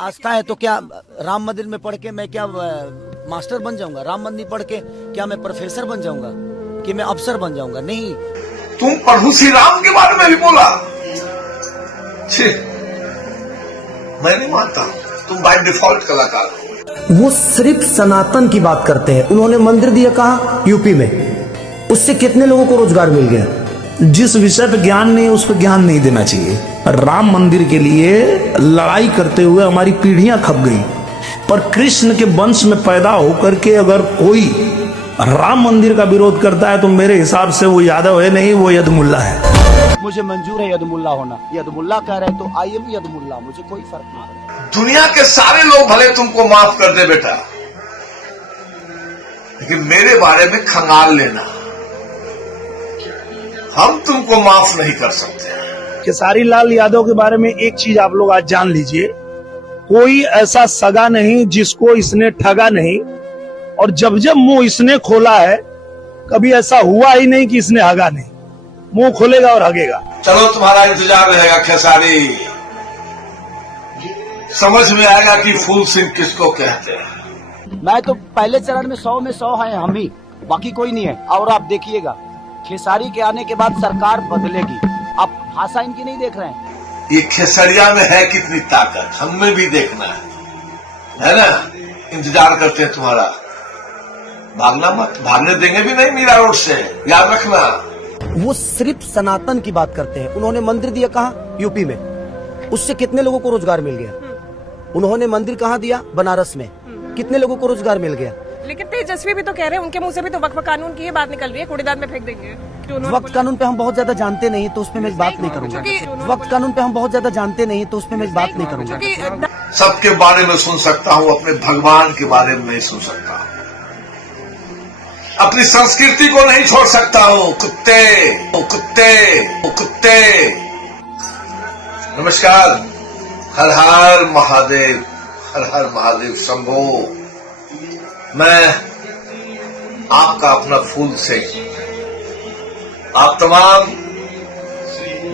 आस्था है तो क्या राम मंदिर में पढ़ के मैं क्या मास्टर बन जाऊंगा? राम मंदिर पढ़ के क्या मैं प्रोफेसर बन जाऊंगा कि मैं अफसर बन जाऊंगा? नहीं। तुम प्रभु श्री राम के बारे में भी बोला। छी, मैं नहीं मानता। तुम बाय डिफॉल्ट कलाकार हो। वो सिर्फ सनातन की बात करते हैं। उन्होंने मंदिर दिया कहा? यूपी में। उससे कितने लोगों को रोजगार मिल गया? जिस विषय पे ज्ञान नहीं है उस पर ज्ञान नहीं देना चाहिए। राम मंदिर के लिए लड़ाई करते हुए हमारी पीढ़ियां खप गई, पर कृष्ण के वंश में पैदा होकर के अगर कोई राम मंदिर का विरोध करता है तो मेरे हिसाब से वो यादव है नहीं, वो यदमुल्ला है। मुझे मंजूर है यदमुल्ला होना। यदमुल्ला कह रहे तो आई एम यदमुल्ला, मुझे कोई फर्क नहीं। दुनिया के सारे लोग भले तुमको माफ कर दे बेटा, लेकिन मेरे बारे में खंगाल लेना, हम तुमको माफ नहीं कर सकते। खेसारी लाल यादव के बारे में एक चीज आप लोग आज जान लीजिए, कोई ऐसा सगा नहीं जिसको इसने ठगा नहीं, और जब जब मुंह इसने खोला है कभी ऐसा हुआ ही नहीं कि इसने हगा नहीं। मुंह खोलेगा और हगेगा। चलो तुम्हारा इंतजार रहेगा खेसारी, समझ में आएगा कि फूल सिंह किसको कहते हैं। मैं तो पहले चरण में 100 में 100 हैं हम ही, बाकी कोई नहीं है। और आप देखिएगा खेसारी के आने के बाद सरकार बदलेगी। आप भाषा इनकी नहीं देख रहे हैं? ये खेसरिया में है कितनी ताकत, हमें भी देखना है ना। इंतजार करते हैं तुम्हारा। भागना मत, भागने देंगे भी नहीं मीरा रोड से, याद रखना। वो सिर्फ सनातन की बात करते हैं। उन्होंने मंदिर दिया कहा? यूपी में। उससे कितने लोगों को रोजगार मिल गया? उन्होंने मंदिर कहाँ दिया? बनारस में। कितने लोगों को रोजगार मिल गया? लेकिन तेजस्वी भी तो कह रहे हैं, उनके मुंह से भी तो वक्फ कानून की ये बात निकल रही है, कूड़ेदान में फेंक देंगे। वक्त कानून पे हम बहुत ज्यादा जानते नहीं तो उस पर मैं बात नहीं करूंगा। वक्त कानून पे हम बहुत ज्यादा जानते नहीं तो उस पर मैं बात नहीं करूंगा। सबके बारे में सुन सकता हूँ, अपने भगवान के बारे में नहीं सुन सकता। अपनी संस्कृति को नहीं छोड़ सकता हूँ। कुत्ते कुत्ते कुत्ते। नमस्कार। हर हर महादेव, हर हर महादेव शंभो। मैं आपका अपना फूल सिंह आप तमाम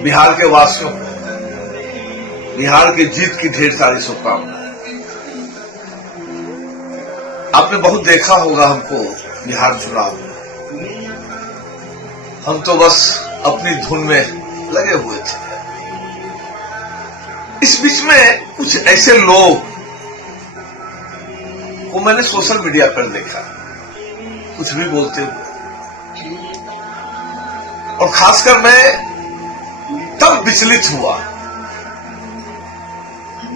बिहार के वासियों को बिहार की जीत की ढेर सारी शुभकामनाएं। आपने बहुत देखा होगा हमको बिहार चुनाव में। हम तो बस अपनी धुन में लगे हुए थे। इस बीच में कुछ ऐसे लोग को मैंने सोशल मीडिया पर देखा, कुछ भी बोलते हुए, और खासकर मैं तब विचलित हुआ,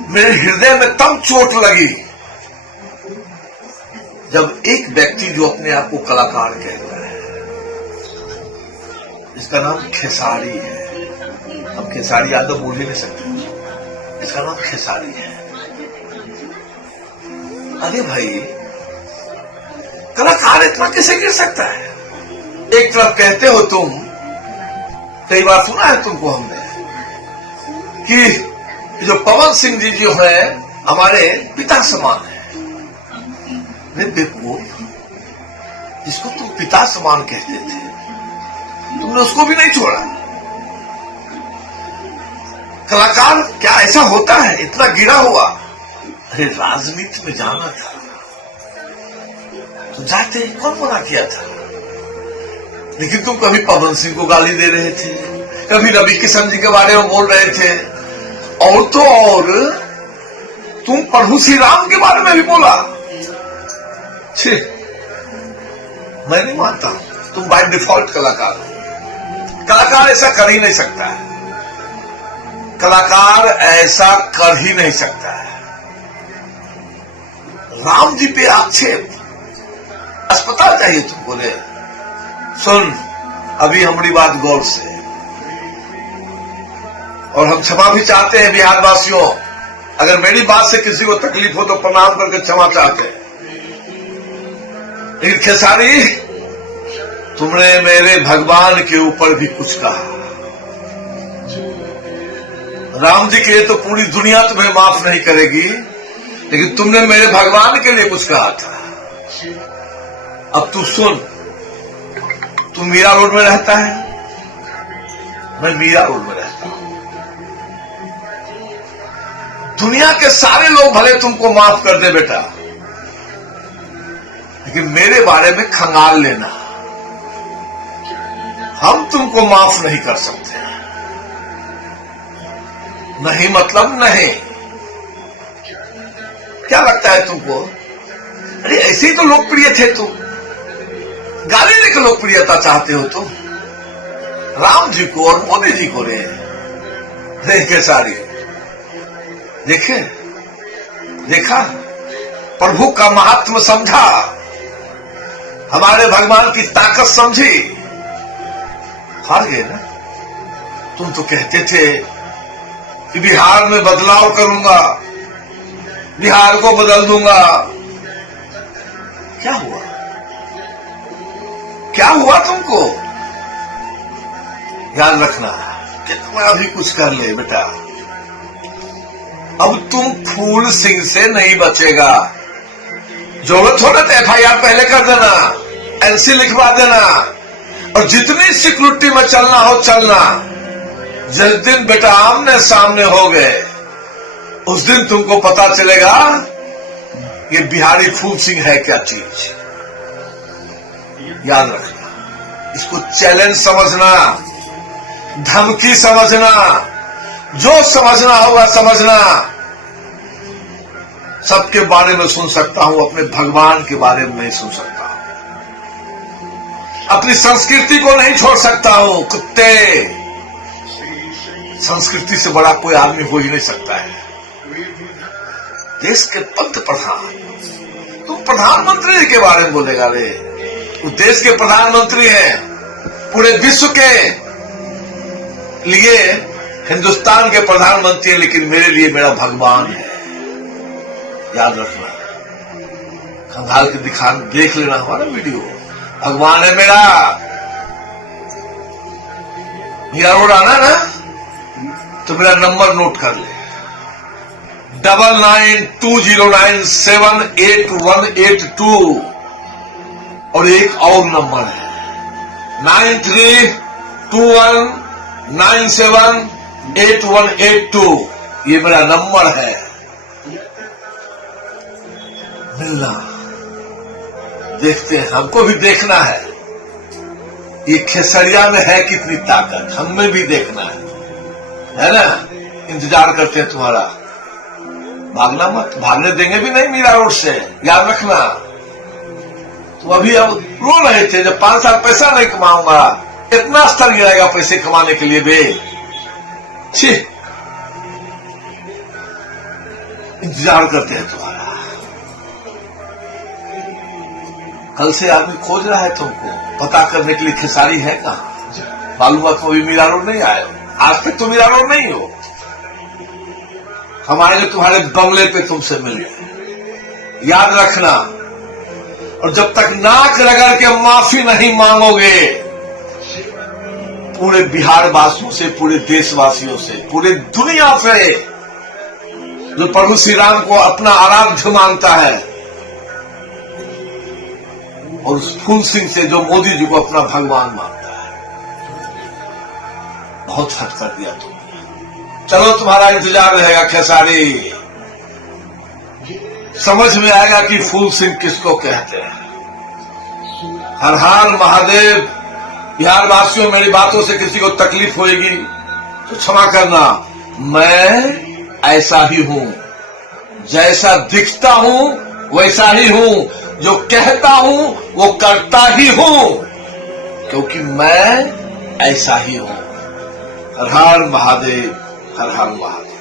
मेरे हृदय में तब चोट लगी जब एक व्यक्ति जो अपने आप को कलाकार कहता है, इसका नाम खेसारी है। हम खेसारी यादव बोल ही नहीं सकते, इसका नाम खेसारी है। अरे भाई, कलाकार इतना कैसे गिर सकता है? एक तरफ कहते हो तुम, कई बार सुना है तुमको हमने, कि जो पवन सिंह जी जो है हमारे पिता समान है। बेवकूफ, जिसको तुम पिता समान कहते थे तुमने उसको भी नहीं छोड़ा। कलाकार क्या ऐसा होता है? इतना गिरा हुआ। अरे राजनीति में जाना था तो जाते, कौन मना किया था? लेकिन तुम कभी पवन सिंह को गाली दे रहे थे, कभी रवि किशन जी के बारे में बोल रहे थे, और तो और तुम प्रभु श्री राम के बारे में भी बोला। छी, मैं नहीं मानता। तुम बाय डिफॉल्ट कलाकार हो। कलाकार ऐसा कर ही नहीं सकता है। कलाकार ऐसा कर ही नहीं सकता है। राम जी पे आक्षेप, अस्पताल चाहिए तुमको रे। सुन, अभी हमारी बात गौर से, और हम क्षमा भी चाहते हैं बिहार वासियों। अगर मेरी बात से किसी को तकलीफ हो तो प्रणाम करके क्षमा चाहते हैं। लेकिन खेसारी, तुमने मेरे भगवान के ऊपर भी कुछ कहा। राम जी के लिए तो पूरी दुनिया तुम्हें माफ नहीं करेगी, लेकिन तुमने मेरे भगवान के लिए कुछ कहा था। अब तू सुन, तू मीरा रोड में रहता है, मैं मीरा रोड में रहता हूं। दुनिया के सारे लोग भले तुमको माफ कर दे बेटा, लेकिन मेरे बारे में खंगाल लेना, हम तुमको माफ नहीं कर सकते। नहीं मतलब नहीं। क्या लगता है तुमको? अरे ऐसे ही तो लोकप्रिय थे तुम, गाली देकर लोकप्रियता चाहते हो तुम। राम जी को और मोदी जी को रे केसारी देखे, देखा प्रभु का महात्म समझा, हमारे भगवान की ताकत समझी, हार गए ना। तुम तो कहते थे कि बिहार में बदलाव करूंगा, बिहार को बदल दूंगा। क्या हुआ? क्या हुआ तुमको? याद रखना, कितना भी कुछ कर ले बेटा, अब तुम फूल सिंह से नहीं बचेगा। जरूरत हो ना तो FIR पहले कर देना, NC लिखवा देना, और जितनी सिक्योरिटी में चलना हो चलना। जिस दिन बेटा आमने सामने हो गए, उस दिन तुमको पता चलेगा ये बिहारी फूल सिंह है क्या चीज। याद रखना, इसको चैलेंज समझना, धमकी समझना, जो समझना होगा समझना। सबके बारे में सुन सकता हूं, अपने भगवान के बारे में नहीं सुन सकता हूं, अपनी संस्कृति को नहीं छोड़ सकता हूं। कुत्ते, संस्कृति से बड़ा कोई आदमी हो ही नहीं सकता है। देश के पंत प्रधान, तुम प्रधानमंत्री के बारे में बोलेगा रे? वो देश के प्रधानमंत्री हैं, पूरे विश्व के लिए हिंदुस्तान के प्रधानमंत्री हैं, लेकिन मेरे लिए मेरा भगवान है। याद रखना, खंगाल के देख लेना हमारा वीडियो। भगवान है मेरा। रोड आना ना तो मेरा नंबर नोट कर ले, 9920978182। और एक और नंबर है 9321978182। ये मेरा नंबर है। मिलना, देखते हैं, हमको भी देखना है ये खेसरिया में है कितनी ताकत, हमें भी देखना है ना। इंतजार करते हैं तुम्हारा। भागना मत, भागने देंगे भी नहीं मीरा रोड से, याद रखना। तो अभी अब रो रहे थे जब 5 साल पैसा नहीं कमाऊंगा, इतना स्तर गिराएगा पैसे कमाने के लिए बे। छी, इंतजार करते हैं तुम्हारा। कल से आदमी खोज रहा है तुमको, पता करने के लिए खेसारी है कहां। मालूम हुआ तुम अभी मीरा रोड नहीं आए हो, आज तक तुम मीरा रोड नहीं हो। हमारे जो तुम्हारे बंगले पे तुमसे मिल गए, याद रखना। और जब तक नाक रगड़ के माफी नहीं मांगोगे, पूरे बिहार वासियों से, पूरे देशवासियों से, पूरे दुनिया से, जो प्रभु श्री राम को अपना आराध्य मानता है, और उस फूल सिंह से जो मोदी जी को अपना भगवान मानता है, बहुत हद कर दिया तुमने। चलो तुम्हारा इंतजार रहेगा खेसारी, समझ में आएगा कि फूल सिंह किसको कहते हैं। हर हर महादेव। बिहार वासियों, मेरी बातों से किसी को तकलीफ होगी तो क्षमा करना। मैं ऐसा ही हूं, जैसा दिखता हूं वैसा ही हूं, जो कहता हूं वो करता ही हूं, क्योंकि मैं ऐसा ही हूं। हर हर महादेव, हर हर महादेव।